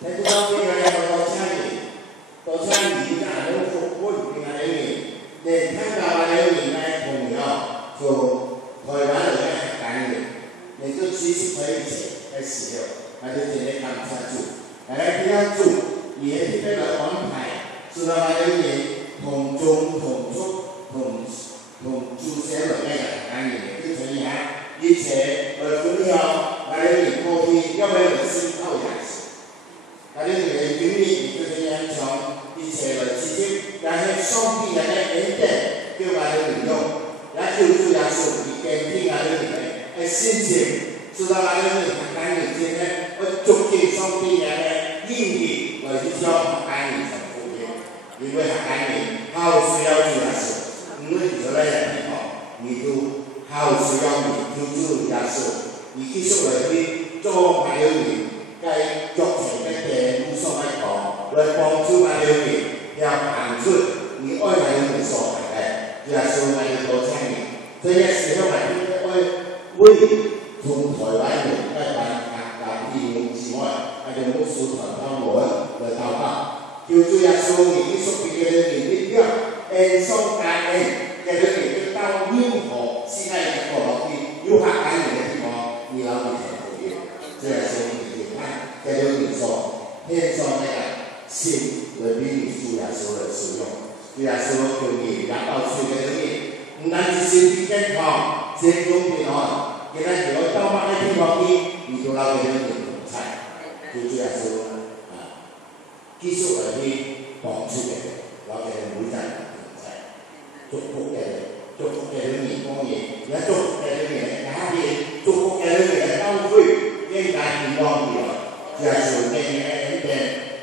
喺呢方面我哋多參與啊，都服務嘅裏面，你參加嘅裏面咧同樣做台灣人嘅客家人，你都隨時可以嘅時候，我哋就嚟監察住，喺點樣做，而喺呢邊嘅安排，使到我哋同宗同族同祖先來嘅客家人都可以嚇，而且來分享我哋過去因為歷史後也是。我哋嘅經歷就是一種一切來直接，但係上帝嘅恩典叫我哋用，也就是耶穌已經聽我哋嘅信心，知道我哋客家人之間，我捉緊上帝嘅應許來去向客家人傳福音，因為客家人好需要主耶穌，唔會做嚟嘅地方，你都好需要你主耶穌，你繼續來去做客家人。該作成嘅嘅無所謂講，來幫助我哋嘅，要行出你愛我哋所係嘅，就係說我哋多參與。這個時候我哋愛為從台灣人來辦客家移民之外，我哋牧師團體們來禱告，叫主耶穌你所俾嘅力量，恩送感恩，嘅人到任何世界嘅角落去，有客家人嘅地方，你要去傳福音，這係說。在這裡說，獻上那個心來俾你主耶穌來使用，主耶穌求你也到處嘅裏面，唔單止身體健康、健康平安，今日如果到乜嘅地方去，你就攞佢哋嘅同在，主耶穌繼續來去幫助嘅，攞佢哋每人同在，祝福嘅裏面方面，也祝福嘅裏面家庭，祝福嘅裏面嘅教會，應該平安嘅。耶穌嘅恩典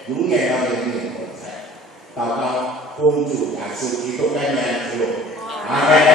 永遠要與你同在，禱告奉主耶穌基督嘅名字，阿門。